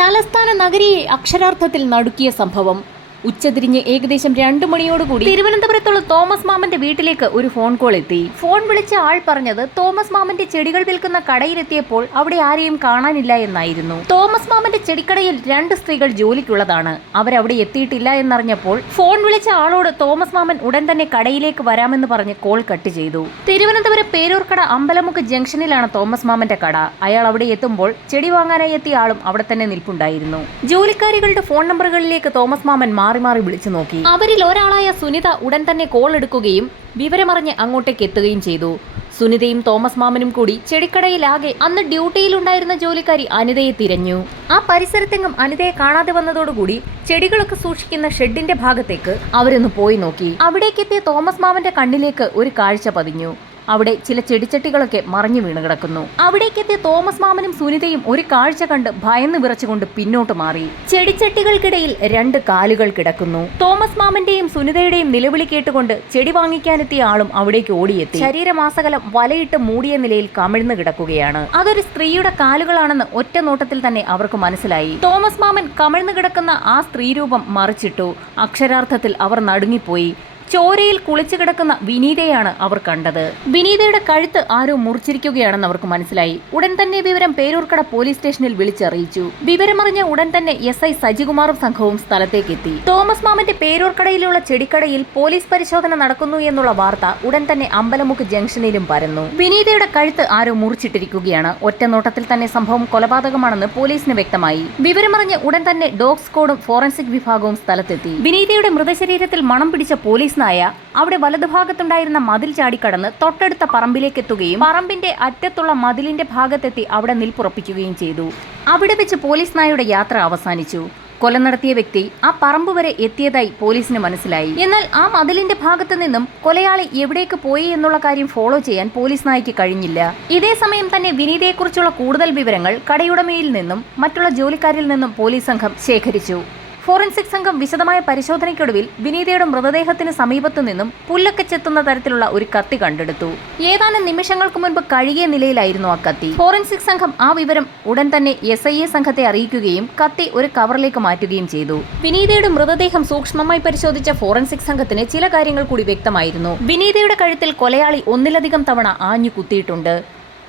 തലസ്ഥാന നഗരിയെ അക്ഷരാർത്ഥത്തിൽ നടുക്കിയ സംഭവം. ഉച്ചതിരിഞ്ഞ് ഏകദേശം 2 മണിയോടുകൂടി തിരുവനന്തപുരത്തുള്ള തോമസ് മാമന്റെ വീട്ടിലേക്ക് ഒരു ഫോൺ കോൾ എത്തി. ഫോൺ വിളിച്ച ആൾ പറഞ്ഞത് തോമസ് മാമന്റെ ചെടികൾ വിൽക്കുന്ന കടയിലെത്തിയപ്പോൾ അവിടെ ആരെയും കാണാനില്ല എന്നായിരുന്നു. തോമസ് മാമന്റെ ചെടിക്കടയിൽ 2 സ്ത്രീകൾ ജോലിക്കുള്ളതാണ്. അവരവിടെ എത്തിയിട്ടില്ല എന്നറിഞ്ഞപ്പോൾ ഫോൺ വിളിച്ച ആളോട് തോമസ് മാമൻ ഉടൻ തന്നെ കടയിലേക്ക് വരാമെന്ന് പറഞ്ഞ് കോൾ കട്ട് ചെയ്തു. തിരുവനന്തപുരം പേരൂർക്കട അമ്പലമുക്ക് ജംഗ്ഷനിലാണ് തോമസ് മാമന്റെ കട. അയാൾ അവിടെ എത്തുമ്പോൾ ചെടി വാങ്ങാനായി എത്തിയ ആളും അവിടെ തന്നെ നിൽപ്പുണ്ടായിരുന്നു. ജോലിക്കാരികളുടെ ഫോൺ നമ്പറുകളിലേക്ക് തോമസ് മാമൻ മാറി വിളിച്ചു നോക്കി. അവരിൽ ഒരാളായ സുനിത ഉടൻ തന്നെ കോൾ എടുക്കുകയും വിവരമറിഞ്ഞ് അങ്ങോട്ടേക്ക് എത്തുകയും ചെയ്തു. സുനിതയും തോമസ് മാമനും കൂടി ചെടിക്കടയിലാകെ അന്ന് ഡ്യൂട്ടിയിലുണ്ടായിരുന്ന ജോലിക്കാരി അനിതയെ തിരഞ്ഞു. ആ പരിസരത്തെങ്ങും അനിതയെ കാണാതെ വന്നതോടുകൂടി ചെടികളൊക്കെ സൂക്ഷിക്കുന്ന ഷെഡിന്റെ ഭാഗത്തേക്ക് അവരൊന്ന് പോയി നോക്കി. അവിടേക്കെത്തിയ തോമസ് മാമന്റെ കണ്ണിലേക്ക് ഒരു കാഴ്ച പതിഞ്ഞു. അവിടെ ചില ചെടിച്ചട്ടികളൊക്കെ മറിഞ്ഞു വീണ് കിടക്കുന്നു. അവിടേക്കെത്തിയ തോമസ് മാമനും സുനിതയും ഒരു കാഴ്ച കണ്ട് ഭയന്ന് വിറച്ചുകൊണ്ട് പിന്നോട്ട് മാറി. ചെടിച്ചട്ടികൾക്കിടയിൽ 2 കാലുകൾ കിടക്കുന്നു. തോമസ് മാമന്റെയും സുനിതയുടെയും നിലവിളി കേട്ടുകൊണ്ട് ചെടി വാങ്ങിക്കാനെത്തിയ ആളും അവിടേക്ക് ഓടിയെത്തി. ശരീരമാസകലം വലയിട്ട് മൂടിയ നിലയിൽ കമിഴ്ന്നു കിടക്കുകയാണ്. അതൊരു സ്ത്രീയുടെ കാലുകളാണെന്ന് ഒറ്റ നോട്ടത്തിൽ തന്നെ അവർക്ക് മനസ്സിലായി. തോമസ് മാമൻ കമിഴ്ന്നു കിടക്കുന്ന ആ സ്ത്രീരൂപം മറിച്ചിട്ടു. അക്ഷരാർത്ഥത്തിൽ അവർ നടുങ്ങിപ്പോയി. ചോരയിൽ കുളിച്ചു കിടക്കുന്ന വിനീതയാണ് അവർ കണ്ടത്. വിനീതയുടെ കഴുത്ത് ആരോ മുറിച്ചിരിക്കുകയാണെന്ന് അവർക്ക് മനസ്സിലായി. ഉടൻ തന്നെ വിവരം പേരൂർക്കട പോലീസ് സ്റ്റേഷനിൽ വിളിച്ചറിയിച്ചു. വിവരമറിഞ്ഞ ഉടൻ തന്നെ SI സജികുമാറും സംഘവും സ്ഥലത്തേക്കെത്തി. തോമസ് മാമന്റെ പേരൂർക്കടയിലുള്ള ചെടിക്കടയിൽ പോലീസ് പരിശോധന നടക്കുന്നു എന്നുള്ള വാർത്ത ഉടൻ തന്നെ അമ്പലമുക്ക് ജംഗ്ഷനിലും പരന്നു. വിനീതയുടെ കഴുത്ത് ആരോ മുറിച്ചിട്ടിരിക്കുകയാണ്. ഒറ്റ നോട്ടത്തിൽ തന്നെ സംഭവം കൊലപാതകമാണെന്ന് പോലീസിന് വ്യക്തമായി. വിവരമറിഞ്ഞ് ഉടൻ തന്നെ ഡോഗ് സ്ക്വാഡും ഫോറൻസിക് വിഭാഗവും സ്ഥലത്തെത്തി. വിനീതയുടെ മൃതശരീരത്തിൽ മണം പിടിച്ച പോലീസ് നായ അവിടെ വലതുഭാഗത്തുണ്ടായിരുന്ന മതിൽ ചാടിക്കടന്ന് തൊട്ടടുത്ത പറമ്പിലേക്കെത്തുകയും പറമ്പിന്റെ അറ്റത്തുള്ള മതിലിന്റെ ഭാഗത്തെത്തി അവിടെ നിൽപ്പുറപ്പിക്കുകയും ചെയ്തു. അവിടെ വെച്ച് പോലീസ് നായയുടെ യാത്ര അവസാനിച്ചു. കൊല നടത്തിയ വ്യക്തി ആ പറമ്പ് വരെ എത്തിയതായി പോലീസിന് മനസ്സിലായി. എന്നാൽ ആ മതിലിന്റെ ഭാഗത്തു നിന്നും കൊലയാളി എവിടേക്ക് പോയി എന്നുള്ള കാര്യം ഫോളോ ചെയ്യാൻ പോലീസ് നായയ്ക്ക് കഴിഞ്ഞില്ല. ഇതേ സമയം തന്നെ വിനീതയെക്കുറിച്ചുള്ള കൂടുതൽ വിവരങ്ങൾ കടയുടമയിൽ നിന്നും മറ്റുള്ള ജോലിക്കാരിൽ നിന്നും പോലീസ് സംഘം ശേഖരിച്ചു. ഫോറൻസിക് സംഘം വിശദമായ പരിശോധനയ്ക്കൊടുവിൽ വിനീതയുടെ മൃതദേഹത്തിന് സമീപത്തു നിന്നും പുല്ലൊക്കെ ചെത്തുന്ന തരത്തിലുള്ള ഒരു കത്തി കണ്ടെടുത്തു. ഏതാനും നിമിഷങ്ങൾക്ക് മുൻപ് കഴുകിയ നിലയിലായിരുന്നു ആ കത്തി. ഫോറൻസിക് സംഘം ആ വിവരം ഉടൻ തന്നെ SIA സംഘത്തെ അറിയിക്കുകയും കത്തി ഒരു കവറിലേക്ക് മാറ്റുകയും ചെയ്തു. വിനീതയുടെ മൃതദേഹം സൂക്ഷ്മമായി പരിശോധിച്ച ഫോറൻസിക് സംഘത്തിന് ചില കാര്യങ്ങൾ കൂടി വ്യക്തമായിരുന്നു. വിനീതയുടെ കഴുത്തിൽ കൊലയാളി ഒന്നിലധികം തവണ ആഞ്ഞു കുത്തിയിട്ടുണ്ട്.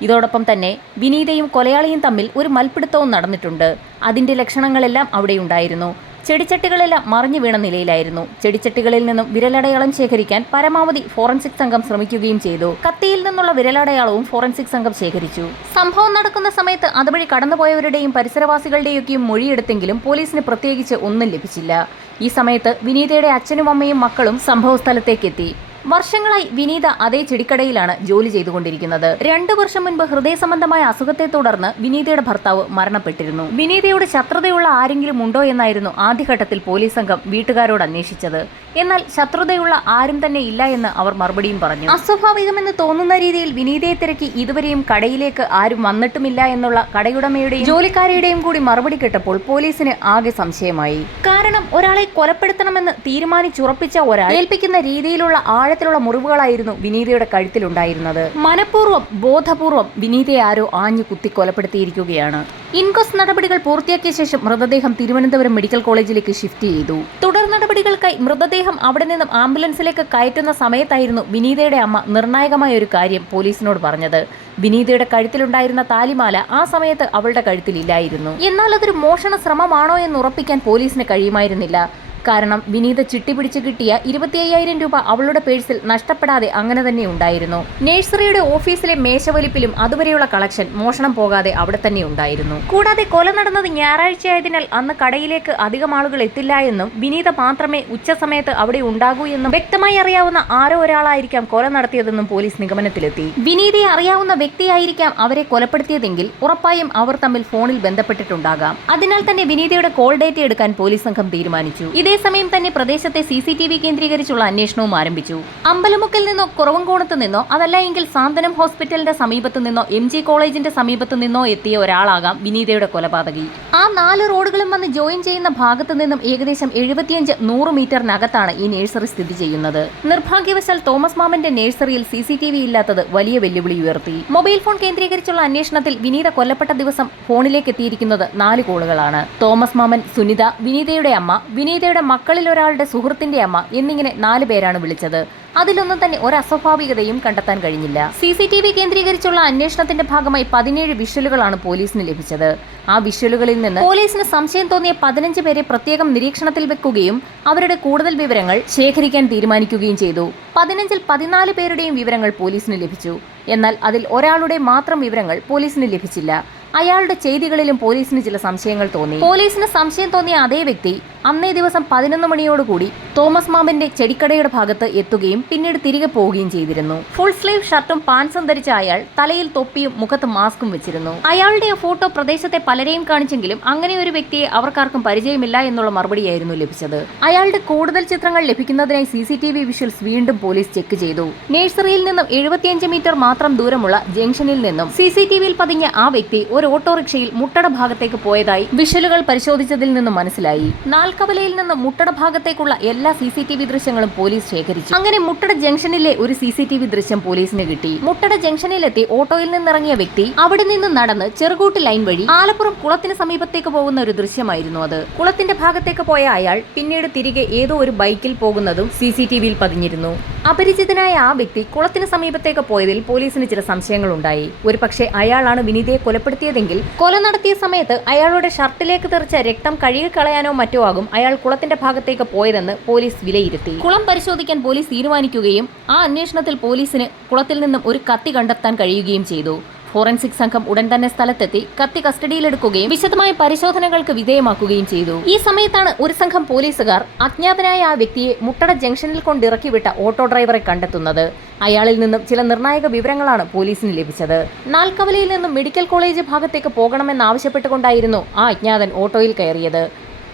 ഇതോടൊപ്പം തന്നെ വിനീതയും കൊലയാളിയും തമ്മിൽ ഒരു മൽപ്പിടുത്തവും നടന്നിട്ടുണ്ട്. അതിന്റെ ലക്ഷണങ്ങളെല്ലാം അവിടെയുണ്ടായിരുന്നു. ചെടിച്ചട്ടികളെല്ലാം മറിഞ്ഞു വീണ നിലയിലായിരുന്നു. ചെടിച്ചട്ടികളിൽ നിന്നും വിരലടയാളം ശേഖരിക്കാൻ പരമാവധി ഫോറൻസിക് സംഘം ശ്രമിക്കുകയും ചെയ്തു. കത്തിയിൽ നിന്നുള്ള വിരലടയാളവും ഫോറൻസിക് സംഘം ശേഖരിച്ചു. സംഭവം നടക്കുന്ന സമയത്ത് അതുവഴി കടന്നുപോയവരുടെയും പരിസരവാസികളുടെയൊക്കെയും മൊഴിയെടുത്തെങ്കിലും പോലീസിന് പ്രത്യേകിച്ച് ഒന്നും ലഭിച്ചില്ല. ഈ സമയത്ത് വിനീതയുടെ അച്ഛനും അമ്മയും മക്കളും സംഭവ സ്ഥലത്തേക്കെത്തി. വർഷങ്ങളായി വിനീത അതേ ചെടിക്കടയിലാണ് ജോലി ചെയ്തുകൊണ്ടിരിക്കുന്നത്. 2 വർഷം മുൻപ് ഹൃദയ സംബന്ധമായ അസുഖത്തെ തുടർന്ന് വിനീതയുടെ ഭർത്താവ് മരണപ്പെട്ടിരുന്നു. വിനീതയോട് ശത്രുതയുള്ള ആരെങ്കിലും ഉണ്ടോ എന്നായിരുന്നു ആദ്യഘട്ടത്തിൽ പോലീസ് സംഘം വീട്ടുകാരോട് അന്വേഷിച്ചത്. എന്നാൽ ശത്രുതയുള്ള ആരും തന്നെ ഇല്ല എന്ന് അവർ മറുപടിയും പറഞ്ഞു. അസ്വാഭാവികമെന്ന് തോന്നുന്ന രീതിയിൽ വിനീതയെ തിരക്കി ഇതുവരെയും കടയിലേക്ക് ആരും വന്നിട്ടുമില്ല എന്നുള്ള കടയുടമയുടെയും ജോലിക്കാരിയുടെയും കൂടി മറുപടി കേട്ടപ്പോൾ പോലീസിന് ആകെ സംശയമായി. കാരണം ഒരാളെ കൊലപ്പെടുത്തണമെന്ന് തീരുമാനിച്ചുറപ്പിച്ച ഒരാൾ ഏൽപ്പിക്കുന്ന രീതിയിലുള്ള ആഴത്തിലുള്ള മുറിവുകളായിരുന്നു വിനീതയുടെ കഴുത്തിലുണ്ടായിരുന്നത്. മനഃപൂർവ്വം ബോധപൂർവം വിനീതയെ ആരോ ആഞ്ഞു കുത്തി കൊലപ്പെടുത്തിയിരിക്കുകയാണ്. ഇൻക്വസ്റ്റ് നടപടികൾ പൂർത്തിയാക്കിയ ശേഷം മൃതദേഹം തിരുവനന്തപുരം മെഡിക്കൽ കോളേജിലേക്ക് ഷിഫ്റ്റ് ചെയ്തു. തുടർ നടപടികൾക്കായി മൃതദേഹം അവിടെ നിന്നും ആംബുലൻസിലേക്ക് കയറ്റുന്ന സമയത്തായിരുന്നു വിനീതയുടെ അമ്മ നിർണായകമായ ഒരു കാര്യം പോലീസിനോട് പറഞ്ഞത്. വിനീതയുടെ കഴുത്തിലുണ്ടായിരുന്ന താലിമാല ആ സമയത്ത് അവളുടെ കഴുത്തിലില്ലായിരുന്നു. എന്നാൽ അതൊരു മോഷണ ശ്രമമാണോ എന്ന് ഉറപ്പിക്കാൻ പോലീസിന് കഴിയുമായിരുന്നില്ല. കാരണം വിനീത ചിട്ടി പിടിച്ചു കിട്ടിയ 25,000 രൂപ അവളുടെ പേഴ്സിൽ നഷ്ടപ്പെടാതെ അങ്ങനെ തന്നെ ഉണ്ടായിരുന്നു. നഴ്സറിയുടെ ഓഫീസിലെ മേശവലിപ്പിലും അതുവരെയുള്ള കളക്ഷൻ മോഷണം പോകാതെ അവിടെ തന്നെ ഉണ്ടായിരുന്നു. കൂടാതെ കൊല നടന്നത് ഞായറാഴ്ചയായതിനാൽ അന്ന് കടയിലേക്ക് അധികം ആളുകൾ എത്തില്ല എന്നും വിനീത മാത്രമേ ഉച്ചസമയത്ത് അവിടെ ഉണ്ടാകൂ എന്നും വ്യക്തമായി അറിയാവുന്ന ആരോ ഒരാളായിരിക്കാം കൊല നടത്തിയതെന്നും പോലീസ് നിഗമനത്തിലെത്തി. വിനീതയെ അറിയാവുന്ന വ്യക്തിയായിരിക്കാം അവരെ കൊലപ്പെടുത്തിയതെങ്കിൽ ഉറപ്പായും അവർ തമ്മിൽ ഫോണിൽ ബന്ധപ്പെട്ടിട്ടുണ്ടാകാം. അതിനാൽ തന്നെ വിനീതയുടെ കോൾ ഡേറ്റ എടുക്കാൻ പോലീസ് സംഘം തീരുമാനിച്ചു. ഇതേസമയം തന്നെ പ്രദേശത്തെ CCTV കേന്ദ്രീകരിച്ചുള്ള അന്വേഷണവും ആരംഭിച്ചു. അമ്പലമുക്കിൽ നിന്നോ കുറവങ്കോണത്ത് നിന്നോ അതല്ല എങ്കിൽ സാന്ത്വനം ഹോസ്പിറ്റലിന്റെ സമീപത്തു നിന്നോ MG കോളേജിന്റെ സമീപത്തു നിന്നോ എത്തിയ ഒരാളാകാം വിനീതയുടെ കൊലപാതകി. ആ 4 റോഡുകളും വന്ന് ജോയിൻ ചെയ്യുന്ന ഭാഗത്തു നിന്നും ഏകദേശം 75-100 മീറ്ററിനകത്താണ് ഈ നഴ്സറി സ്ഥിതി ചെയ്യുന്നത്. നിർഭാഗ്യവശാൽ തോമസ് മാമന്റെ നഴ്സറിയിൽ CCTV ഇല്ലാത്തത് വലിയ വെല്ലുവിളി ഉയർത്തി. മൊബൈൽ ഫോൺ കേന്ദ്രീകരിച്ചുള്ള അന്വേഷണത്തിൽ വിനീത കൊല്ലപ്പെട്ട ദിവസം ഫോണിലേക്ക് എത്തിയിരിക്കുന്നത് 4 കോളുകളാണ്. തോമസ് മാമൻ, സുനിത, വിനീതയുടെ അമ്മ, വിനീതയുടെ മക്കളിൽ ഒരാളുടെ സുഹൃത്തിന്റെ അമ്മ എന്നിങ്ങനെ 4 പേരാണ് വിളിച്ചത്. അതിലൊന്നും തന്നെ ഒരു അസ്വാഭാവികതയും കണ്ടെത്താൻ കഴിഞ്ഞില്ല. CCTV കേന്ദ്രീകരിച്ചുള്ള അന്വേഷണത്തിന്റെ ഭാഗമായി 17 വിഷ്വലുകളാണ് പോലീസിന് ലഭിച്ചത്. ആ വിഷ്വലുകളിൽ നിന്ന് പോലീസിന് സംശയം തോന്നിയ 15 പേരെ പ്രത്യേകം നിരീക്ഷണത്തിൽ വെക്കുകയും അവരുടെ കൂടുതൽ വിവരങ്ങൾ ശേഖരിക്കാൻ തീരുമാനിക്കുകയും ചെയ്തു. 15-ൽ 14 പേരുടെയും വിവരങ്ങൾ പോലീസിന് ലഭിച്ചു. എന്നാൽ അതിൽ ഒരാളുടെ മാത്രം വിവരങ്ങൾ പോലീസിന് ലഭിച്ചില്ല. അയാളുടെ ചെയ്തികളിലും പോലീസിന് ചില സംശയങ്ങൾ തോന്നി. പോലീസിന് സംശയം തോന്നിയ അതേ വ്യക്തി അന്നേ ദിവസം 11 മണിയോടുകൂടി തോമസ് മാമന്റെ ചെടിക്കടയുടെ ഭാഗത്ത് എത്തുകയും പിന്നീട് തിരികെ പോവുകയും ചെയ്തിരുന്നു. ഫുൾ സ്ലീവ് ഷർട്ടും പാൻസും ധരിച്ച അയാൾ തലയിൽ തൊപ്പിയും മുഖത്ത് മാസ്കും വെച്ചിരുന്നു. അയാളുടെ ഫോട്ടോ പ്രദേശത്തെ പലരെയും കാണിച്ചെങ്കിലും അങ്ങനെ ഒരു വ്യക്തിയെ അവർക്കാർക്കും പരിചയമില്ല എന്നുള്ള മറുപടിയായിരുന്നു ലഭിച്ചത്. അയാളുടെ കൂടുതൽ ചിത്രങ്ങൾ ലഭിക്കുന്നതിനായി CCTV വിഷ്വൽസ് വീണ്ടും പോലീസ് ചെക്ക് ചെയ്തു. നഴ്സറിയിൽ നിന്നും 75 മീറ്റർ മാത്രം ദൂരമുള്ള ജംഗ്ഷനിൽ നിന്നും CCTVയിൽ പതിഞ്ഞ ആ വ്യക്തി ഒരു ഓട്ടോറിക്ഷയിൽ മുട്ടട ഭാഗത്തേക്ക് പോയതായി വിഷ്വലുകൾ പരിശോധിച്ചതിൽ നിന്നും മനസ്സിലായി. നാൽക്കവലയിൽ നിന്ന് മുട്ടട ഭാഗത്തേക്കുള്ള എല്ലാ CCTV ദൃശ്യങ്ങളും പോലീസ് ശേഖരിച്ചു. അങ്ങനെ മുട്ടട ജംഗ്ഷനിലെ ഒരു CCTV ദൃശ്യം പോലീസിന് കിട്ടി. മുട്ടട ജംഗ്ഷനിലെത്തി ഓട്ടോയിൽ നിന്നിറങ്ങിയ വ്യക്തി അവിടെ നിന്ന് നടന്ന് ചെറുകൂട്ട് ലൈൻ വഴി ആലപ്പുറം കുളത്തിന് സമീപത്തേക്ക് പോകുന്ന ഒരു ദൃശ്യമായിരുന്നു അത്. കുളത്തിന്റെ ഭാഗത്തേക്ക് പോയ അയാൾ പിന്നീട് തിരികെ ഏതോ ഒരു ബൈക്കിൽ പോകുന്നതും CCTVയിൽ പതിഞ്ഞിരുന്നു. അപരിചിതനായ ആ വ്യക്തി കുളത്തിന് സമീപത്തേക്ക് പോയതിൽ പോലീസിന് ചില സംശയങ്ങൾ ഉണ്ടായി. ഒരുപക്ഷെ അയാളാണ് വിനീതയെ കൊലപ്പെടുത്തിയതെങ്കിൽ കൊല നടത്തിയ സമയത്ത് അയാളുടെ ഷർട്ടിലേക്ക് തെറിച്ച രക്തം കഴുകിക്കളയാനോ മറ്റോ ആകും അയാൾ കുളത്തിന്റെ ഭാഗത്തേക്ക് പോയതെന്ന് പോലീസ് വിലയിരുത്തി. കുളം പരിശോധിക്കാൻ പോലീസ് തീരുമാനിക്കുകയും ആ അന്വേഷണത്തിൽ പോലീസിന് കുളത്തിൽ നിന്നും ഒരു കത്തി കണ്ടെത്താൻ കഴിയുകയും ചെയ്തു. ഫോറൻസിക് സംഘം ഉടൻ തന്നെ സ്ഥലത്തെത്തി കത്തി കസ്റ്റഡിയിലെടുക്കുകയും വിശദമായ പരിശോധനകൾക്ക് വിധേയമാക്കുകയും ചെയ്തു. ഈ സമയത്താണ് ഒരു സംഘം പോലീസുകാർ അജ്ഞാതനായ ആ വ്യക്തിയെ മുട്ടട ജംഗ്ഷനിൽ കൊണ്ടിറക്കി വിട്ട ഓട്ടോ ഡ്രൈവറെ കണ്ടെത്തുന്നത്. അയാളിൽ നിന്നും ചില നിർണായക വിവരങ്ങളാണ് പോലീസിന് ലഭിച്ചത്. നാൽക്കവലയിൽ നിന്നും മെഡിക്കൽ കോളേജ് ഭാഗത്തേക്ക് പോകണമെന്നാവശ്യപ്പെട്ടുകൊണ്ടായിരുന്നു ആ അജ്ഞാതൻ ഓട്ടോയിൽ കയറിയത്.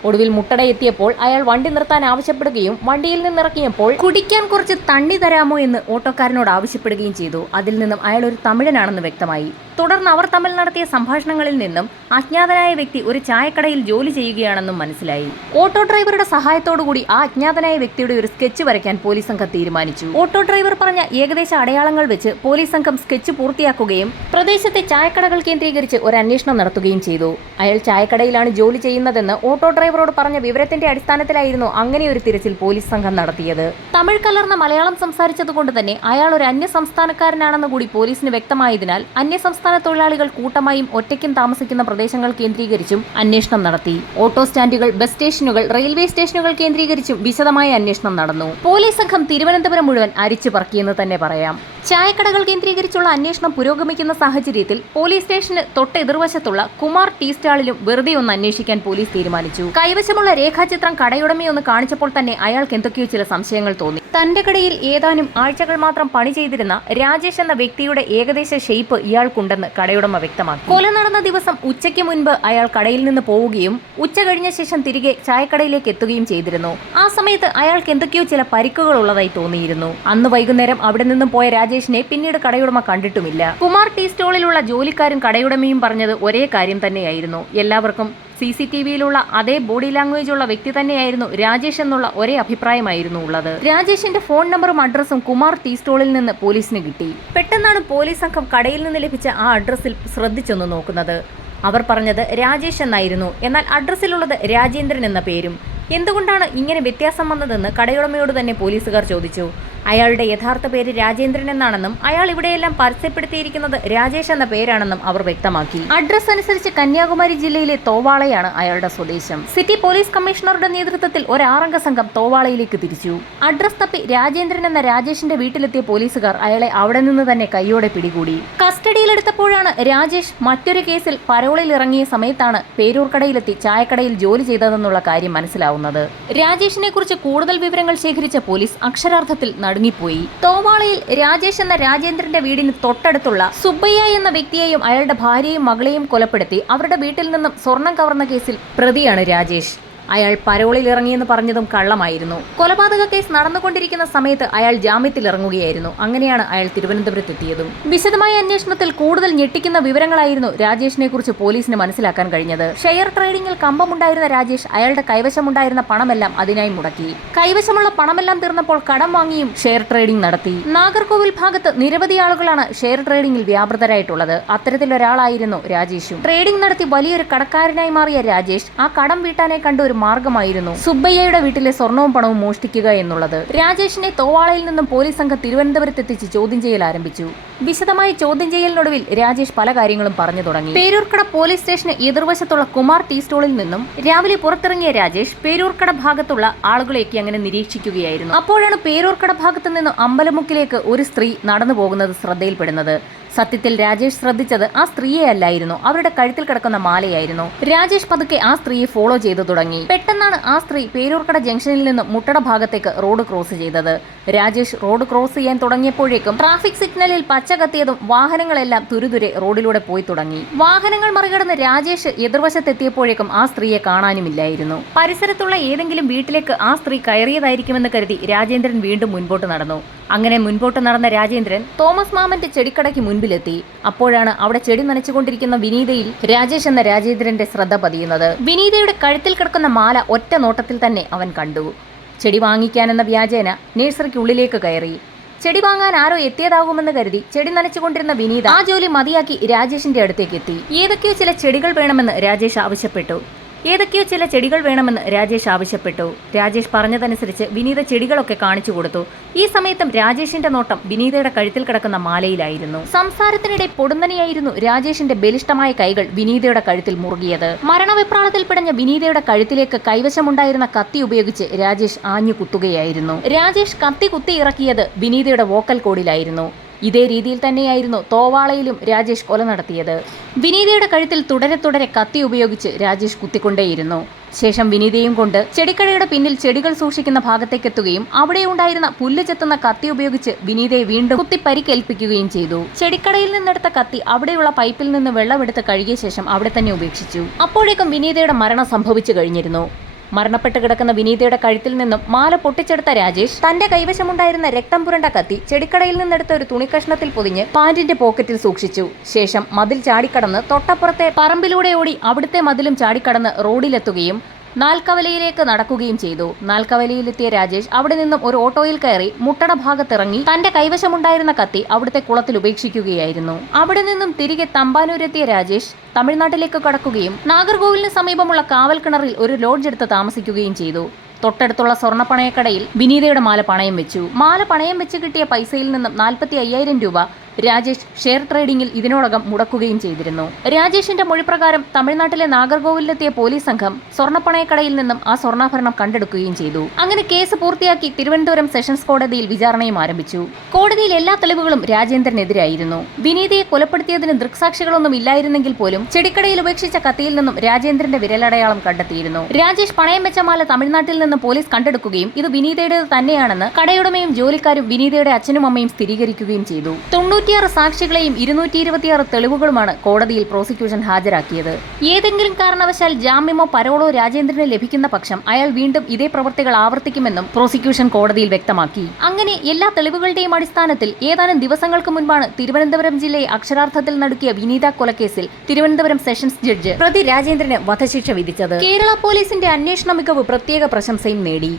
ഒടുവിൽ മുട്ടട എത്തിയപ്പോൾ അയാൾ വണ്ടി നിർത്താൻ ആവശ്യപ്പെടുകയും വണ്ടിയിൽ നിന്നിറക്കിയപ്പോൾ കുടിക്കാൻ കുറച്ച് തണ്ണി തരാമോ എന്ന് ഓട്ടോക്കാരനോട് ആവശ്യപ്പെടുകയും ചെയ്തു. അതിൽ നിന്നും അയാൾ ഒരു തമിഴനാണെന്ന് വ്യക്തമായി. തുടർന്ന് അവർ തമ്മിൽ നടത്തിയ സംഭാഷണങ്ങളിൽ നിന്നും അജ്ഞാതനായ വ്യക്തി ഒരു ചായക്കടയിൽ ജോലി ചെയ്യുകയാണെന്നും മനസ്സിലായി. ഓട്ടോ ഡ്രൈവറുടെ സഹായത്തോടുകൂടി ആ അജ്ഞാതനായ വ്യക്തിയുടെ ഒരു സ്കെച്ച് വരയ്ക്കാൻ പോലീസ് സംഘം തീരുമാനിച്ചു. ഓട്ടോ ഡ്രൈവർ പറഞ്ഞ ഏകദേശ അടയാളങ്ങൾ വെച്ച് പോലീസ് സംഘം സ്കെച്ച് പൂർത്തിയാക്കുകയും പ്രദേശത്തെ ചായക്കടകൾ കേന്ദ്രീകരിച്ച് ഒരു അന്വേഷണം നടത്തുകയും ചെയ്തു. അയാൾ ചായക്കടയിലാണ് ജോലി ചെയ്യുന്നതെന്ന് ഓട്ടോ ഡ്രൈവറോട് പറഞ്ഞ വിവരത്തിന്റെ അടിസ്ഥാനത്തിലായിരുന്നു അങ്ങനെ ഒരു തിരച്ചിൽ പോലീസ് സംഘം നടത്തിയത്. തമിഴ് കലർന്ന മലയാളം സംസാരിച്ചതുകൊണ്ട് തന്നെ അയാൾ ഒരു അന്യ സംസ്ഥാനക്കാരനാണെന്ന് കൂടി പോലീസിന് വ്യക്തമായതിനാൽ അന്യസംസ്ഥാന തൊഴിലാളികൾ കൂട്ടമായും ഒറ്റയ്ക്കും താമസിക്കുന്ന പ്രദേശങ്ങൾ കേന്ദ്രീകരിച്ചും അന്വേഷണം നടത്തി. ഓട്ടോ സ്റ്റാൻഡുകൾ, ബസ് സ്റ്റേഷനുകൾ, റെയിൽവേ സ്റ്റേഷനുകൾ കേന്ദ്രീകരിച്ചും വിശദമായ അന്വേഷണം നടന്നു. പോലീസ് സംഘം തിരുവനന്തപുരം മുഴുവൻ അരിച്ചു പറക്കിയെന്ന് തന്നെ പറയാം. ചായക്കടകൾ കേന്ദ്രീകരിച്ചുള്ള അന്വേഷണം പുരോഗമിക്കുന്ന സാഹചര്യത്തിൽ പോലീസ് സ്റ്റേഷന് തൊട്ട് എതിർവശത്തുള്ള കുമാർ ടീ സ്റ്റാളിലും വെറുതെ ഒന്ന് അന്വേഷിക്കാൻ പോലീസ് തീരുമാനിച്ചു. കൈവശമുള്ള രേഖാചിത്രം കടയുടമയൊന്ന് കാണിച്ചപ്പോൾ തന്നെ അയാൾക്ക് എന്തൊക്കെയോ ചില സംശയങ്ങൾ തോന്നി. തന്റെ കടയിൽ ഏതാനും ആഴ്ചകൾ മാത്രം പണി ചെയ്തിരുന്ന രാജേഷ് എന്ന വ്യക്തിയുടെ ഏകദേശ ഷേപ്പ് ഇയാൾക്കുണ്ടെന്ന് കടയുടമ വ്യക്തമാക്കി. കൊല നടന്ന ദിവസം ഉച്ചയ്ക്ക് മുൻപ് അയാൾ കടയിൽ നിന്ന് പോവുകയും ഉച്ച കഴിഞ്ഞ ശേഷം തിരികെ ചായക്കടയിലേക്ക് എത്തുകയും ചെയ്തിരുന്നു. ആ സമയത്ത് അയാൾക്ക് എന്തൊക്കെയോ ചില പരിക്കുകൾ ഉള്ളതായി തോന്നിയിരുന്നു. അന്ന് വൈകുന്നേരം അവിടെ നിന്നും പോയ രാജേഷിനെ പിന്നീട് കടയുടമ കണ്ടിട്ടുമില്ല. കുമാർ ടീ സ്റ്റോളിലുള്ള ജോലിക്കാരും കടയുടമയും പറഞ്ഞത് ഒരേ കാര്യം തന്നെയായിരുന്നു. എല്ലാവർക്കും CCTVയിലുള്ള അതേ ബോഡി ലാംഗ്വേജ് ഉള്ള വ്യക്തി തന്നെയായിരുന്നു രാജേഷ് എന്നുള്ള ഒരേ അഭിപ്രായമായിരുന്നു ഉള്ളത്. രാജേഷിന്റെ ഫോൺ നമ്പറും അഡ്രസ്സും കുമാർ ടീ സ്റ്റോളിൽ നിന്ന് പോലീസിന് കിട്ടി. പെട്ടെന്നാണ് പോലീസ് സംഘം കടയിൽ നിന്ന് ലഭിച്ച ആ അഡ്രസ്സിൽ ശ്രദ്ധിച്ചൊന്ന് നോക്കുന്നത്. അവർ പറഞ്ഞത് രാജേഷ് എന്നായിരുന്നു. എന്നാൽ അഡ്രസ്സിലുള്ളത് രാജേന്ദ്രൻ എന്ന പേരും. എന്തുകൊണ്ടാണ് ഇങ്ങനെ വ്യത്യാസം വന്നതെന്ന് കടയുടമയോട് തന്നെ പോലീസുകാർ ചോദിച്ചു. അയാളുടെ യഥാർത്ഥ പേര് രാജേന്ദ്രൻ എന്നാണെന്നും അയാൾ ഇവിടെയെല്ലാം പരസ്യപ്പെടുത്തിയിരിക്കുന്നത് രാജേഷ് എന്ന പേരാണെന്നും അവർ വ്യക്തമാക്കി. അഡ്രസ് അനുസരിച്ച് കന്യാകുമാരി ജില്ലയിലെ തോവാളയാണ് അയാളുടെ സ്വദേശം. സിറ്റി പോലീസ് കമ്മീഷണറുടെ നേതൃത്വത്തിൽ ഒരു 6-അംഗ സംഘം തോവാളയിലേക്ക് തിരിച്ചു. അഡ്രസ് തപ്പി രാജേന്ദ്രൻ എന്ന രാജേഷിന്റെ വീട്ടിലെത്തിയ പോലീസുകാർ അയാളെ അവിടെ നിന്ന് തന്നെ കൈയോടെ പിടികൂടി. കസ്റ്റഡിയിലെടുത്തപ്പോഴാണ് രാജേഷ് മറ്റൊരു കേസിൽ പരോളിൽ ഇറങ്ങിയ സമയത്താണ് പേരൂർക്കടയിലെത്തി ചായക്കടയിൽ ജോലി ചെയ്തതെന്നുള്ള കാര്യം മനസ്സിലാവുന്നത്. രാജേഷിനെ കുറിച്ച് കൂടുതൽ വിവരങ്ങൾ ശേഖരിച്ച പോലീസ് അക്ഷരാർത്ഥത്തിൽ നടുങ്ങിപ്പോയി. തോവാളയിൽ രാജേഷ് എന്ന രാജേന്ദ്രന്റെ വീടിന് തൊട്ടടുത്തുള്ള സുബ്ബയ്യ എന്ന വ്യക്തിയെയും അയാളുടെ ഭാര്യയും മകളെയും കൊലപ്പെടുത്തി അവരുടെ വീട്ടിൽ നിന്നും സ്വർണം കവർന്ന കേസിൽ പ്രതിയാണ് രാജേഷ്. അയാൾ പരോളിൽ ഇറങ്ങിയെന്ന് പറഞ്ഞതും കള്ളമായിരുന്നു. കൊലപാതക കേസ് നടന്നുകൊണ്ടിരിക്കുന്ന സമയത്ത് അയാൾ ജാമ്യത്തിൽ ഇറങ്ങുകയായിരുന്നു. അങ്ങനെയാണ് അയാൾ തിരുവനന്തപുരത്തെത്തിയതും. വിശദമായ അന്വേഷണത്തിൽ കൂടുതൽ ഞെട്ടിക്കുന്ന വിവരങ്ങളായിരുന്നു രാജേഷിനെ കുറിച്ച് പോലീസിന് മനസ്സിലാക്കാൻ കഴിഞ്ഞത്. ഷെയർ ട്രേഡിംഗിൽ കമ്പമുണ്ടായിരുന്ന രാജേഷ് അയാളുടെ കൈവശമുണ്ടായിരുന്ന പണമെല്ലാം അതിനായി മുടക്കി. കൈവശമുള്ള പണമെല്ലാം തീർന്നപ്പോൾ കടം വാങ്ങിയും ഷെയർ ട്രേഡിംഗ് നടത്തി. നാഗർകോവിൽ ഭാഗത്ത് നിരവധി ആളുകളാണ് ഷെയർ ട്രേഡിംഗിൽ വ്യാപൃതരായിട്ടുള്ളത്. അത്തരത്തിലൊരാളായിരുന്നു രാജേഷും. ട്രേഡിംഗ് നടത്തി വലിയൊരു കടക്കാരനായി മാറിയ രാജേഷ് ആ കടം വീട്ടാനെ കണ്ട ഒരു മാർഗമായിരുന്നു സുബ്ബയ്യയുടെ വീട്ടിലെ സ്വർണവും പണവും മോഷ്ടിക്കുക എന്നുള്ളത്. രാജേഷിനെ തോവാളയിൽ നിന്നും പോലീസ് സംഘം തിരുവനന്തപുരത്തെത്തിച്ച് ചോദ്യം ചെയ്യൽ ആരംഭിച്ചു. വിശദമായ ചോദ്യം ചെയ്യലിനൊടുവിൽ രാജേഷ് പല കാര്യങ്ങളും പറഞ്ഞു തുടങ്ങി. പേരൂർക്കട പോലീസ് സ്റ്റേഷന് എതിർവശത്തുള്ള കുമാർ ടീ സ്റ്റോളിൽ നിന്നും രാവിലെ പുറത്തിറങ്ങിയ രാജേഷ് പേരൂർക്കട ഭാഗത്തുള്ള ആളുകളെയൊക്കെ അങ്ങനെ നിരീക്ഷിക്കുകയായിരുന്നു. അപ്പോഴാണ് പേരൂർക്കട ഭാഗത്തു നിന്നും അമ്പലമുക്കിലേക്ക് ഒരു സ്ത്രീ നടന്നു പോകുന്നത് ശ്രദ്ധയിൽപ്പെടുന്നത്. സത്യത്തിൽ രാജേഷ് ശ്രദ്ധിച്ചത് ആ സ്ത്രീയെ അല്ലായിരുന്നു, അവരുടെ കഴുത്തിൽ കിടക്കുന്ന മാലയായിരുന്നു. രാജേഷ് പതുക്കെ ആ സ്ത്രീയെ ഫോളോ ചെയ്തു തുടങ്ങി. പെട്ടെന്നാണ് ആ സ്ത്രീ പേരൂർക്കട ജംഗ്ഷനിൽ നിന്ന് മുട്ടട ഭാഗത്തേക്ക് റോഡ് ക്രോസ് ചെയ്തത്. രാജേഷ് റോഡ് ക്രോസ് ചെയ്യാൻ തുടങ്ങിയപ്പോഴേക്കും ട്രാഫിക് സിഗ്നലിൽ പച്ച കത്തിയതും വാഹനങ്ങളെല്ലാം തുരുതുരെ റോഡിലൂടെ പോയി തുടങ്ങി. വാഹനങ്ങൾ മറികടന്ന് രാജേഷ് എതിർവശത്തെത്തിയപ്പോഴേക്കും ആ സ്ത്രീയെ കാണാനുമില്ലായിരുന്നു. പരിസരത്തുള്ള ഏതെങ്കിലും വീട്ടിലേക്ക് ആ സ്ത്രീ കയറിയതായിരിക്കുമെന്ന് കരുതി രാജേന്ദ്രൻ വീണ്ടും മുൻപോട്ട് നടന്നു. അങ്ങനെ മുൻപോട്ട് നടന്ന രാജേന്ദ്രൻ തോമസ് മാമന്റെ ചെടിക്കടയ്ക്ക് മുൻപിലെത്തി. അപ്പോഴാണ് അവിടെ ചെടി നനച്ചുകൊണ്ടിരിക്കുന്ന വിനീതയിൽ രാജേഷ് എന്ന രാജേന്ദ്രന്റെ ശ്രദ്ധ പതിയുന്നത്. വിനീതയുടെ കഴുത്തിൽ കിടക്കുന്ന മാല ഒറ്റ നോട്ടത്തിൽ തന്നെ അവൻ കണ്ടു. ചെടി വാങ്ങിക്കാനെന്ന വ്യാജേന നഴ്സറിക്കുള്ളിലേക്ക് കയറി. ചെടി വാങ്ങാൻ ആരോ എത്തിയതാകുമെന്ന് കരുതി ചെടി നനച്ചുകൊണ്ടിരുന്ന വിനീത ആ ജോലി മതിയാക്കി രാജേഷിന്റെ അടുത്തേക്ക് എത്തി. ഏതൊക്കെയോ ചില ചെടികൾ വേണമെന്ന് രാജേഷ് ആവശ്യപ്പെട്ടു. രാജേഷ് പറഞ്ഞതനുസരിച്ച് വിനീത ചെടികളൊക്കെ കാണിച്ചു കൊടുത്തു. ഈ സമയത്തും രാജേഷിന്റെ നോട്ടം വിനീതയുടെ കഴുത്തിൽ കിടക്കുന്ന മാലയിലായിരുന്നു. സംസാരത്തിനിടെ പൊടുന്നനെയായിരുന്നു രാജേഷിന്റെ ബലിഷ്ഠമായ കൈകൾ വിനീതയുടെ കഴുത്തിൽ മുറുകിയത്. മരണവിപ്രാളത്തിൽ പിടഞ്ഞ വിനീതയുടെ കഴുത്തിലേക്ക് കൈവശമുണ്ടായിരുന്ന കത്തി ഉപയോഗിച്ച് രാജേഷ് ആഞ്ഞു കുത്തുകയായിരുന്നു. രാജേഷ് കത്തി കുത്തി ഇറക്കിയത് വിനീതയുടെ വോക്കൽ കോഡിലായിരുന്നു. ഇതേ രീതിയിൽ തന്നെയായിരുന്നു തോവാളയിലും രാജേഷ് കൊല നടത്തിയത്. വിനീതയുടെ കഴുത്തിൽ തുടരെ കത്തി ഉപയോഗിച്ച് രാജേഷ് കുത്തിക്കൊണ്ടേയിരുന്നു. ശേഷം വിനീതയും കൊണ്ട് ചെടിക്കടയുടെ പിന്നിൽ ചെടികൾ സൂക്ഷിക്കുന്ന ഭാഗത്തേക്കെത്തുകയും അവിടെ ഉണ്ടായിരുന്ന പുല്ല് ചെത്തുന്ന കത്തി ഉപയോഗിച്ച് വിനീതയെ വീണ്ടും കുത്തി പരിക്കേൽപ്പിക്കുകയും ചെയ്തു. ചെടിക്കടയിൽ നിന്നെടുത്ത കത്തി അവിടെയുള്ള പൈപ്പിൽ നിന്ന് വെള്ളമെടുത്ത് കഴുകിയ ശേഷം അവിടെ തന്നെ ഉപേക്ഷിച്ചു. അപ്പോഴേക്കും വിനീതയുടെ മരണം സംഭവിച്ചു കഴിഞ്ഞിരുന്നു. മരണപ്പെട്ട് കിടക്കുന്ന വിനീതയുടെ കഴുത്തിൽ നിന്നും മാല പൊട്ടിച്ചെടുത്ത രാജേഷ് തന്റെ കൈവശമുണ്ടായിരുന്ന രക്തം പുരണ്ട കത്തി ചെടിക്കടയിൽ നിന്നെടുത്ത ഒരു തുണിക്കഷ്ണത്തിൽ പൊതിഞ്ഞ് പാന്റിന്റെ പോക്കറ്റിൽ സൂക്ഷിച്ചു. ശേഷം മതിൽ ചാടിക്കടന്ന് തൊട്ടപ്പുറത്തെ പറമ്പിലൂടെ ഓടി അവിടുത്തെ മതിലും ചാടിക്കടന്ന് റോഡിലെത്തുകയും നാൽക്കവലയിലേക്ക് നടക്കുകയും ചെയ്തു. നാൽക്കവലയിലെത്തിയ രാജേഷ് അവിടെ നിന്നും ഒരു ഓട്ടോയിൽ കയറി മുട്ടട ഭാഗത്തിറങ്ങി തന്റെ കൈവശമുണ്ടായിരുന്ന കത്തി അവിടുത്തെ കുളത്തിൽ ഉപേക്ഷിക്കുകയായിരുന്നു. അവിടെ നിന്നും തിരികെ തമ്പാനൂരെത്തിയ രാജേഷ് തമിഴ്നാട്ടിലേക്ക് കടക്കുകയും നാഗർകോവിലിന് സമീപമുള്ള കാവൽ കിണറിൽ ഒരു ലോഡ്ജ് എടുത്ത് താമസിക്കുകയും ചെയ്തു. തൊട്ടടുത്തുള്ള സ്വർണ്ണപ്പണയക്കടയിൽ വിനീതയുടെ മാല പണയം വെച്ചു. മാല പണയം വെച്ച് കിട്ടിയ പൈസയിൽ നിന്നും 45,000 രൂപ രാജേഷ് ഷെയർ ട്രേഡിംഗിൽ ഇതിനോടകം മുടക്കുകയും ചെയ്തിരുന്നു. രാജേഷിന്റെ മൊഴിപ്രകാരം തമിഴ്നാട്ടിലെ നാഗർകോവിലെത്തിയ പോലീസ് സംഘം സ്വർണ്ണപ്പണയക്കടയിൽ നിന്നും ആ സ്വർണ്ണാഭരണം കണ്ടെടുക്കുകയും ചെയ്തു. അങ്ങനെ കേസ് പൂർത്തിയാക്കി തിരുവനന്തപുരം സെഷൻസ് കോടതിയിൽ വിചാരണയും ആരംഭിച്ചു. കോടതിയിൽ എല്ലാ തെളിവുകളും രാജേന്ദ്രനെതിരായിരുന്നു. വിനീതയെ കൊലപ്പെടുത്തിയതിന് ദൃക്സാക്ഷികളൊന്നും ഇല്ലായിരുന്നെങ്കിൽ പോലും ചെടിക്കടയിൽ ഉപേക്ഷിച്ച കത്തിയിൽ നിന്നും രാജേന്ദ്രന്റെ വിരലടയാളം കണ്ടെത്തിയിരുന്നു. രാജേഷ് പണയം വെച്ച മാല തമിഴ്നാട്ടിൽ നിന്ന് പോലീസ് കണ്ടെടുക്കുകയും ഇത് വിനീതയുടേത് തന്നെയാണെന്ന് കടയുടമയും ജോലിക്കാരും വിനീതയുടെ അച്ഛനും അമ്മയും സ്ഥിരീകരിക്കുകയും ചെയ്തു. 96 സാക്ഷികളെയും 226 തെളിവുകളുമാണ് കോടതിയിൽ പ്രോസിക്യൂഷൻ ഹാജരാക്കിയത്. ഏതെങ്കിലും കാരണവശാൽ ജാമ്യമോ പരോളോ രാജേന്ദ്രന് ലഭിക്കുന്ന പക്ഷം അയാൾ വീണ്ടും ഇതേ പ്രവൃത്തികൾ ആവർത്തിക്കുമെന്നും പ്രോസിക്യൂഷൻ കോടതിയിൽ വ്യക്തമാക്കി. അങ്ങനെ എല്ലാ തെളിവുകളുടെയും അടിസ്ഥാനത്തിൽ ഏതാനും ദിവസങ്ങൾക്ക് മുൻപാണ് തിരുവനന്തപുരം ജില്ലയെ അക്ഷരാർത്ഥത്തിൽ നടുക്കിയ വിനീത കൊലക്കേസിൽ തിരുവനന്തപുരം സെഷൻസ് ജഡ്ജ് പ്രതി രാജേന്ദ്രന് വധശിക്ഷ വിധിച്ചത്. കേരള പോലീസിന്റെ അന്വേഷണ മികവ് പ്രത്യേക പ്രശംസയും നേടി.